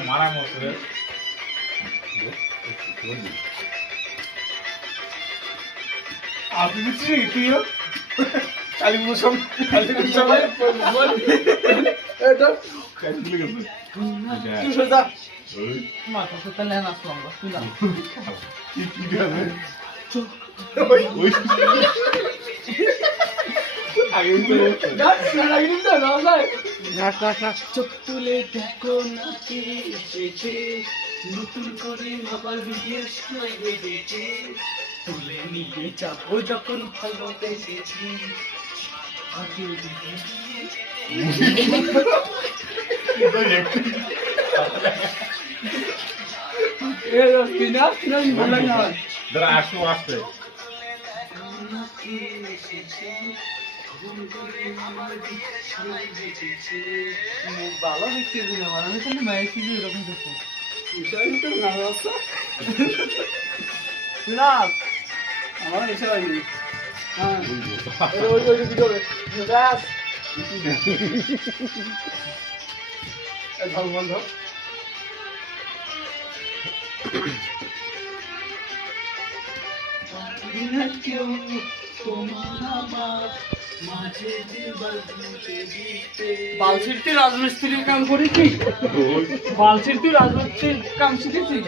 মারা মতো রে আপনি বুঝছি তুইও কালী মুসম এটা কালী গেছে তুই সোজা মা তো তাহলে না আসলাম তুই না কি করে ওই আগে না লাগি না না চোখ তুলে দেখো না কি এসেছে নতুন করে আবার বিয়ের সময় বেজেছে তুলে নিয়ে যাবো যখন ভালোতে এসেছি আসো আসতে ভালো দেখতে আমি খালি মায়ের শুধু এরকম দেখো আমার এসে হয়নি হ্যাঁ বন্ধ বালছির তুই রাজমিস্ত্রির কাম করেছি বালছির তুই রাজমিস্ত্রির কাম শিখেছি